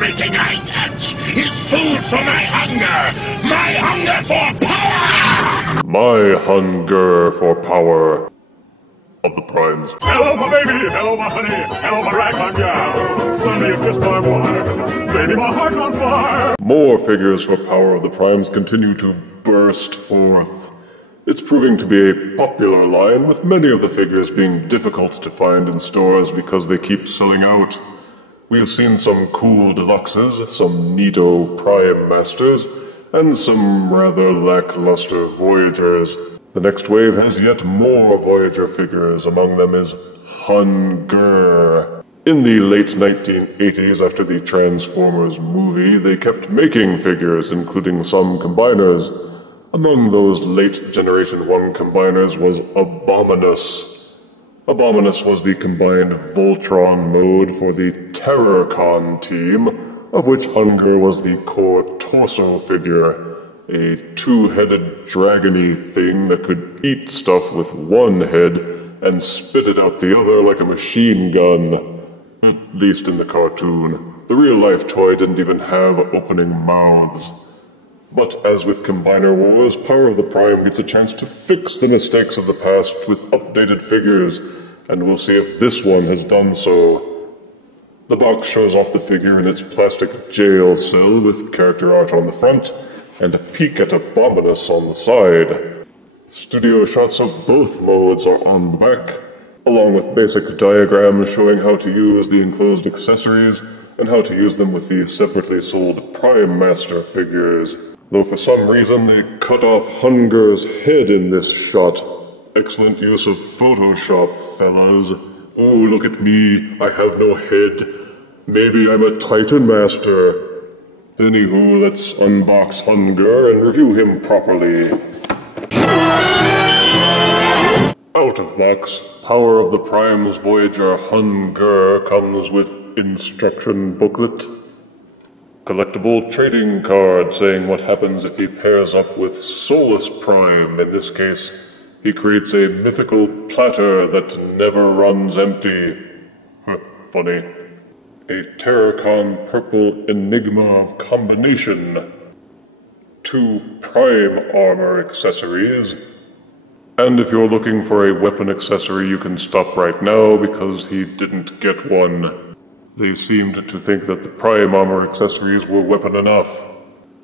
Everything I touch is food for my hunger! My hunger for power! My hunger for power. Of the primes. Hello, my baby! Hello, my honey! Hello, my ragtime gal! Suddenly you kissed my wife! Baby, my heart's on fire! More figures for power of the primes continue to burst forth. It's proving to be a popular line, with many of the figures being difficult to find in stores because they keep selling out. We have seen some cool deluxes, some neato prime masters, and some rather lackluster voyagers. The next wave has yet more Voyager figures, among them is Hun-Gurr. In the late 1980s, after the Transformers movie, they kept making figures, including some combiners. Among those late Generation 1 combiners was Abominus. Abominus was the combined Voltron mode for the Terrorcon team, of which Hun-Gurr was the core torso figure. A two-headed dragony thing that could eat stuff with one head and spit it out the other like a machine gun. At least in the cartoon. The real-life toy didn't even have opening mouths. But as with Combiner Wars, Power of the Prime gets a chance to fix the mistakes of the past with updated figures, and we'll see if this one has done so. The box shows off the figure in its plastic jail cell with character art on the front, and a peek at Abominus on the side. Studio shots of both modes are on the back, along with basic diagrams showing how to use the enclosed accessories and how to use them with the separately sold Prime Master figures. Though for some reason they cut off Hun-Gurr's head in this shot. Excellent use of Photoshop, fellas. Oh, look at me, I have no head. Maybe I'm a Titan Master. Anywho, let's unbox Hun-Gurr and review him properly. Out of box, Power of the Prime's Voyager Hun-Gurr comes with instruction booklet, collectible trading card saying what happens if he pairs up with Solus Prime. In this case, he creates a mythical platter that never runs empty. Funny. A Terrorcon purple Enigma of combination. 2 Prime armor accessories. And if you're looking for a weapon accessory, you can stop right now because he didn't get one. They seemed to think that the Prime armor accessories were weapon enough.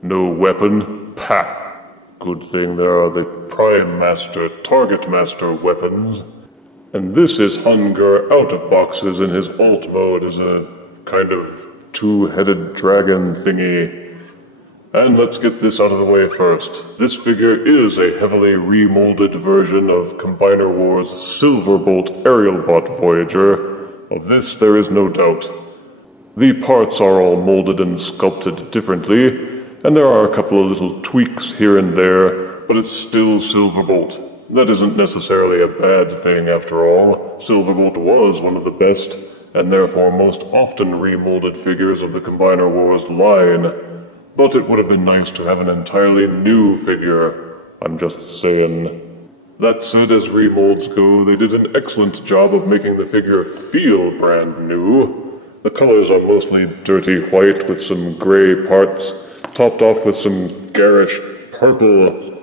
No weapon? Pah! Good thing there are the Prime Master, Target Master weapons. And this is Hun-Gurr out of boxes, and his alt mode is a kind of two-headed dragon thingy. And let's get this out of the way first. This figure is a heavily remolded version of Combiner Wars' Silverbolt Aerialbot Voyager. Of this there is no doubt. The parts are all molded and sculpted differently, and there are a couple of little tweaks here and there, but it's still Silverbolt. That isn't necessarily a bad thing after all. Silverbolt was one of the best, and therefore most often remolded figures of the Combiner Wars line. But it would have been nice to have an entirely new figure. I'm just saying. That said, as remolds go, they did an excellent job of making the figure feel brand new. The colors are mostly dirty white with some gray parts, topped off with some garish purple.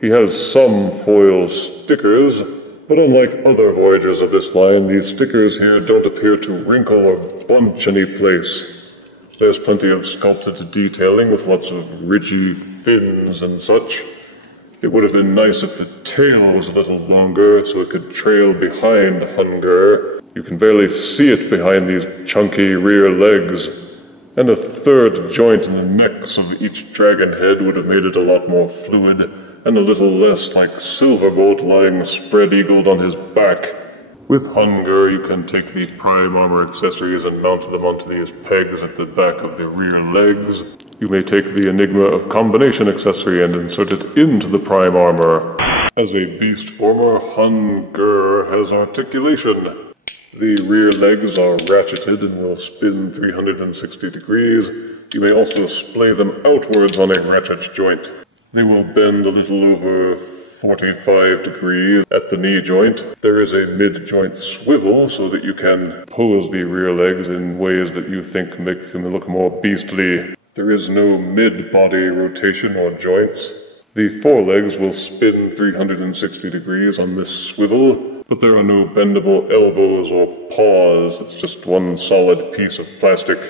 He has some foil stickers, but unlike other Voyagers of this line, these stickers here don't appear to wrinkle or bunch any place. There's plenty of sculpted detailing with lots of ridgy fins and such. It would have been nice if the tail was a little longer so it could trail behind Hun-Gurr. You can barely see it behind these chunky rear legs. And a third joint in the necks of each dragon head would have made it a lot more fluid and a little less like Silverbolt lying spread-eagled on his back. With Hun-Gurr, you can take the Prime armor accessories and mount them onto these pegs at the back of the rear legs. You may take the Enigma of Combination accessory and insert it into the Prime armor. As a beast former, Hun-Gurr has articulation. The rear legs are ratcheted and will spin 360 degrees. You may also splay them outwards on a ratchet joint. They will bend a little over 45 degrees at the knee joint. There is a mid-joint swivel so that you can pose the rear legs in ways that you think make them look more beastly. There is no mid-body rotation or joints. The forelegs will spin 360 degrees on this swivel, but there are no bendable elbows or paws. It's just one solid piece of plastic.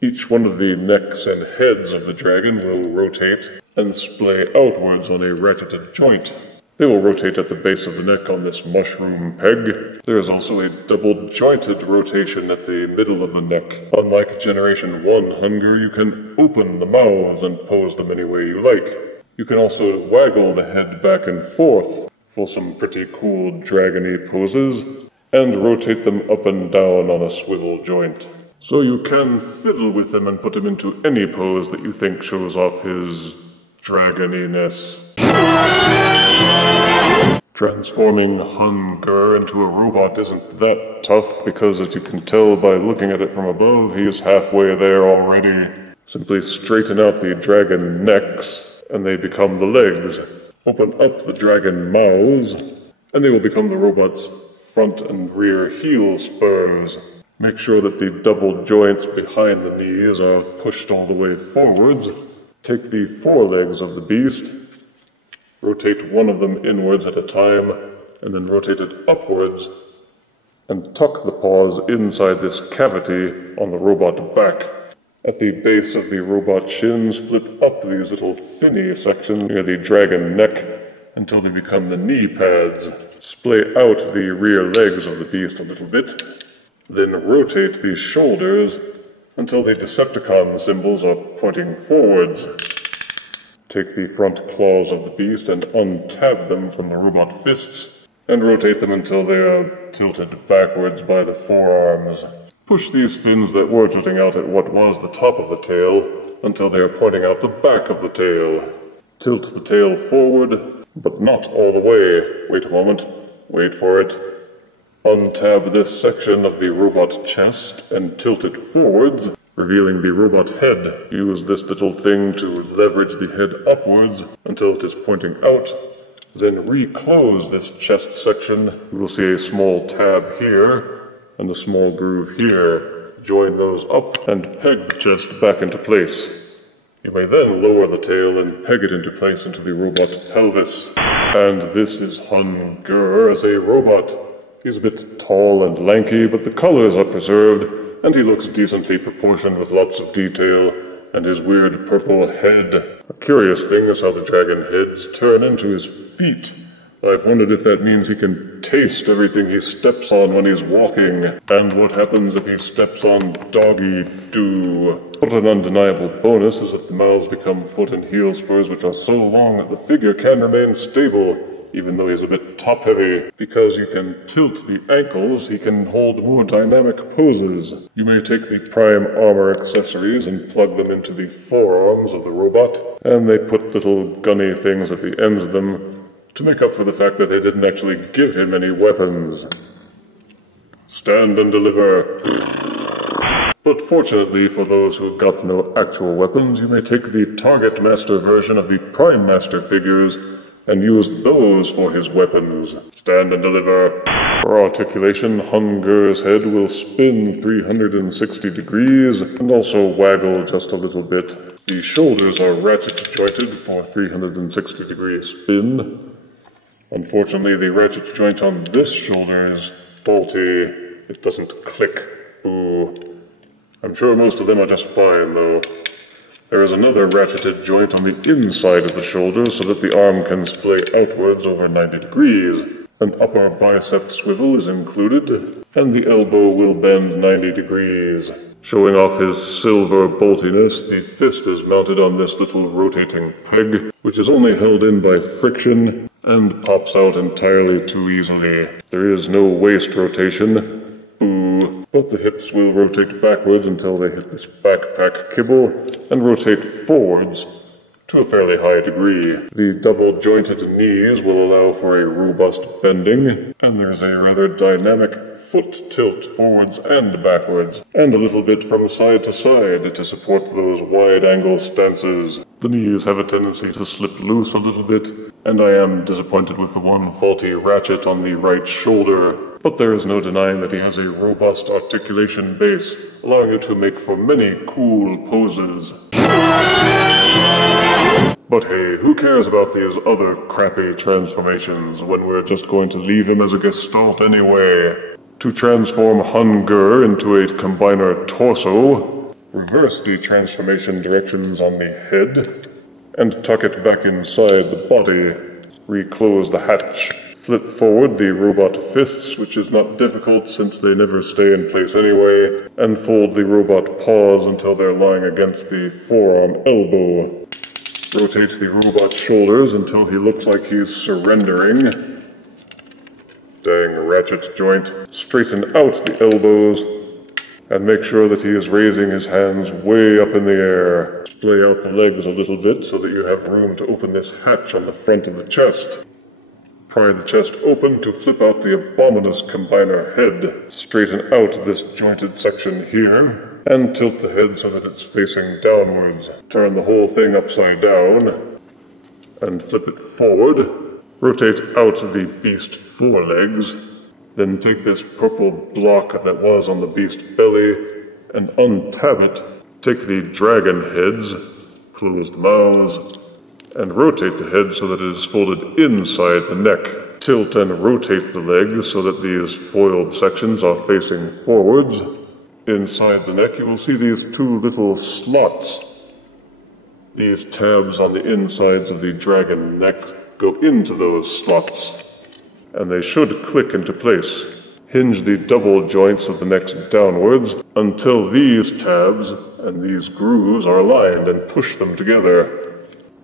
Each one of the necks and heads of the dragon will rotate and splay outwards on a ratcheted joint. They will rotate at the base of the neck on this mushroom peg. There is also a double-jointed rotation at the middle of the neck. Unlike Generation 1 Hun-Gurr, you can open the mouths and pose them any way you like. You can also waggle the head back and forth for some pretty cool dragon-y poses, and rotate them up and down on a swivel joint. So you can fiddle with him and put him into any pose that you think shows off his dragoniness. Transforming Hun-Gurr into a robot isn't that tough, because as you can tell by looking at it from above, he is halfway there already. Simply straighten out the dragon necks, and they become the legs. Open up the dragon mouths, and they will become the robot's front and rear heel spurs. Make sure that the double joints behind the knees are pushed all the way forwards. Take the forelegs of the beast, rotate one of them inwards at a time, and then rotate it upwards, and tuck the paws inside this cavity on the robot back. At the base of the robot shins, flip up these little finny sections near the dragon neck until they become the knee pads. Splay out the rear legs of the beast a little bit, then rotate the shoulders until the Decepticon symbols are pointing forwards. Take the front claws of the beast and untab them from the robot fists, and rotate them until they are tilted backwards by the forearms. Push these fins that were jutting out at what was the top of the tail until they are pointing out the back of the tail. Tilt the tail forward, but not all the way. Wait a moment. Wait for it. Untab this section of the robot chest and tilt it forwards, revealing the robot head. Use this little thing to leverage the head upwards until it is pointing out. Then reclose this chest section. You will see a small tab here and a small groove here. Join those up and peg the chest back into place. You may then lower the tail and peg it into place into the robot pelvis. And this is Hun-Gurr as a robot. He's a bit tall and lanky, but the colors are preserved, and he looks decently proportioned with lots of detail, and his weird purple head. A curious thing is how the dragon heads turn into his feet. I've wondered if that means he can taste everything he steps on when he's walking, and what happens if he steps on doggy-doo. But an undeniable bonus is that the mouths become foot and heel spurs, which are so long that the figure can remain stable, even though he's a bit top-heavy. Because you can tilt the ankles, he can hold more dynamic poses. You may take the prime armor accessories and plug them into the forearms of the robot, and they put little gunny things at the ends of them to make up for the fact that they didn't actually give him any weapons. Stand and deliver. But fortunately for those who got no actual weapons, you may take the Target Master version of the Prime Master figures and use those for his weapons. Stand and deliver. For articulation, Hun-Gurr's head will spin 360 degrees and also waggle just a little bit. The shoulders are ratchet jointed for 360 degree spin. Unfortunately, the ratchet joint on this shoulder is faulty. It doesn't click. Boo. I'm sure most of them are just fine, though. There is another ratcheted joint on the inside of the shoulder so that the arm can splay outwards over 90 degrees. An upper bicep swivel is included, and the elbow will bend 90 degrees. Showing off his silver boltiness, the fist is mounted on this little rotating peg, which is only held in by friction and pops out entirely too easily. There is no waist rotation. Boo. But the hips will rotate backwards until they hit this backpack kibble and rotate forwards to a fairly high degree. The double-jointed knees will allow for a robust bending, and there's a rather dynamic foot tilt forwards and backwards, and a little bit from side to side to support those wide-angle stances. The knees have a tendency to slip loose a little bit, and I am disappointed with the one faulty ratchet on the right shoulder, but there is no denying that he has a robust articulation base, allowing you to make for many cool poses. But hey, who cares about these other crappy transformations when we're just going to leave him as a gestalt anyway? To transform Hun-Gurr into a combiner torso, reverse the transformation directions on the head, and tuck it back inside the body. Reclose the hatch. Flip forward the robot fists, which is not difficult since they never stay in place anyway, and fold the robot paws until they're lying against the forearm elbow. Rotate the robot shoulders until he looks like he's surrendering. Dang ratchet joint. Straighten out the elbows, and make sure that he is raising his hands way up in the air. Splay out the legs a little bit so that you have room to open this hatch on the front of the chest. Pry the chest open to flip out the abominous combiner head. Straighten out this jointed section here, and tilt the head so that it's facing downwards. Turn the whole thing upside down, and flip it forward. Rotate out the beast forelegs, then take this purple block that was on the beast belly, and untab it. Take the dragon heads, close the mouths, and rotate the head so that it is folded inside the neck. Tilt and rotate the legs so that these foiled sections are facing forwards. Inside the neck you will see these two little slots. These tabs on the insides of the dragon neck go into those slots, and they should click into place. Hinge the double joints of the necks downwards until these tabs and these grooves are aligned, and push them together.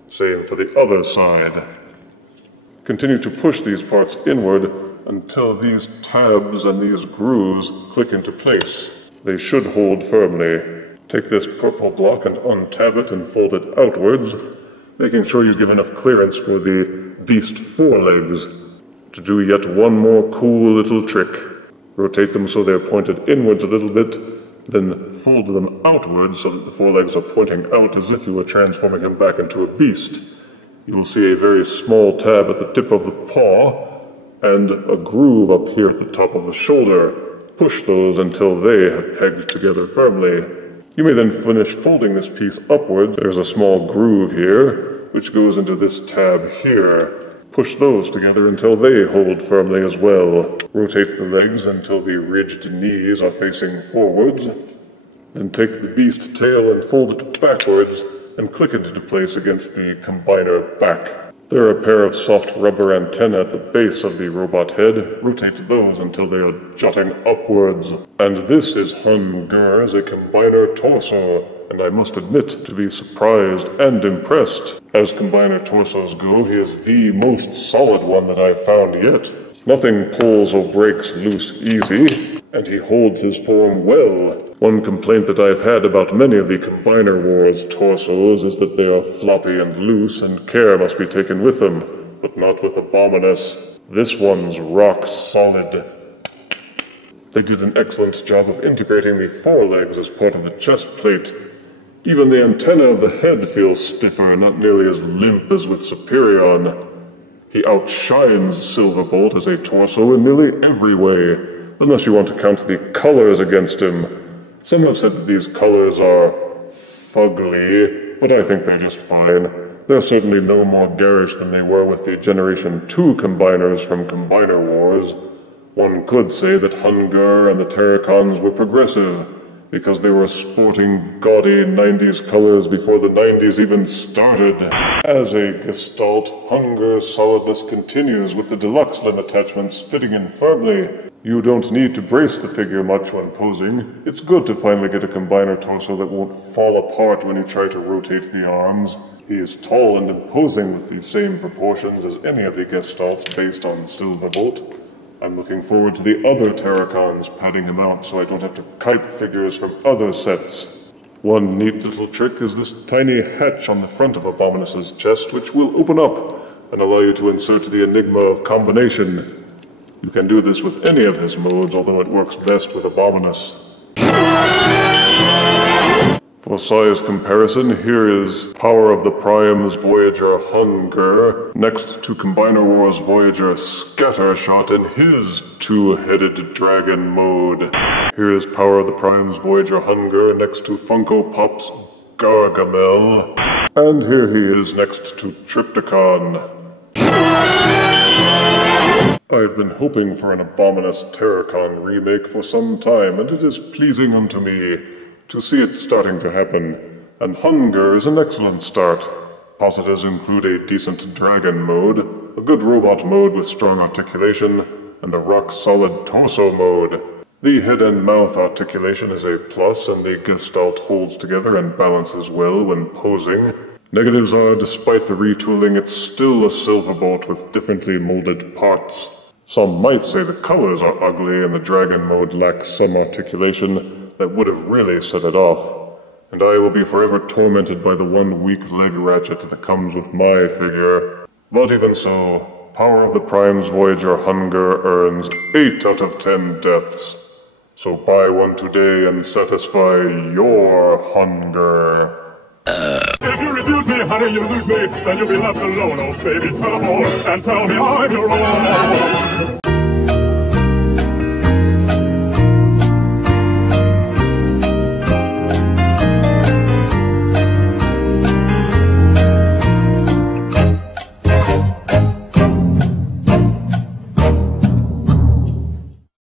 Same for the other side. Continue to push these parts inward until these tabs and these grooves click into place. They should hold firmly. Take this purple block and untab it and fold it outwards, making sure you give enough clearance for the beast forelegs. To do yet one more cool little trick. Rotate them so they're pointed inwards a little bit, then fold them outwards so that the forelegs are pointing out as if you were transforming him back into a beast. You will see a very small tab at the tip of the paw, and a groove up here at the top of the shoulder. Push those until they have pegged together firmly. You may then finish folding this piece upwards. There's a small groove here, which goes into this tab here. Push those together until they hold firmly as well. Rotate the legs until the ridged knees are facing forwards. Then take the beast tail and fold it backwards, and click it into place against the combiner back. There are a pair of soft rubber antennae at the base of the robot head. Rotate those until they are jutting upwards. And this is Hun-Gurr as a combiner torso, and I must admit to be surprised and impressed. As combiner torsos go, he is the most solid one that I've found yet. Nothing pulls or breaks loose easy, and he holds his form well. One complaint that I've had about many of the Combiner Wars torsos is that they are floppy and loose, and care must be taken with them, but not with Abominus. This one's rock solid. They did an excellent job of integrating the forelegs as part of the chest plate. Even the antenna of the head feels stiffer, not nearly as limp as with Superion. He outshines Silverbolt as a torso in nearly every way, unless you want to count the colors against him. Some have said that these colors are fugly, but I think they're just fine. They're certainly no more garish than they were with the Generation 2 combiners from Combiner Wars. One could say that Hun-Gurr and the Terrorcons were progressive, because they were sporting gaudy 90s colors before the 90s even started. As a gestalt, Hun-Gurr's solidness continues with the deluxe limb attachments fitting in firmly. You don't need to brace the figure much when posing. It's good to finally get a combiner torso that won't fall apart when you try to rotate the arms. He is tall and imposing with the same proportions as any of the gestalts based on Silverbolt. I'm looking forward to the other Terrorcons padding him out so I don't have to kite figures from other sets. One neat little trick is this tiny hatch on the front of Abominus's chest, which will open up and allow you to insert the enigma of combination. You can do this with any of his modes, although it works best with Abominus. For size comparison, here is Power of the Prime's Voyager Hun-Gurr, next to Combiner Wars Voyager Scattershot in his two-headed dragon mode. Here is Power of the Prime's Voyager Hun-Gurr next to Funko Pop's Gargamel. And here he is next to Triptychon. I've been hoping for an Abominus Terrorcon remake for some time, and it is pleasing unto me to see it starting to happen, and Hun-Gurr is an excellent start. Positives include a decent dragon mode, a good robot mode with strong articulation, and a rock-solid torso mode. The head and mouth articulation is a plus, and the gestalt holds together and balances well when posing. Negatives are, despite the retooling, it's still a Silverbolt with differently molded parts. Some might say the colors are ugly and the dragon mode lacks some articulation that would have really set it off, and I will be forever tormented by the one weak leg ratchet that comes with my figure. But even so, Power of the Prime's Voyager Hun-Gurr earns 8 out of 10 deaths. So buy one today and satisfy your Hun-Gurr. If you refuse me, honey, you lose me, then you'll be left alone, oh baby, tell 'em all, and tell me I'm your own.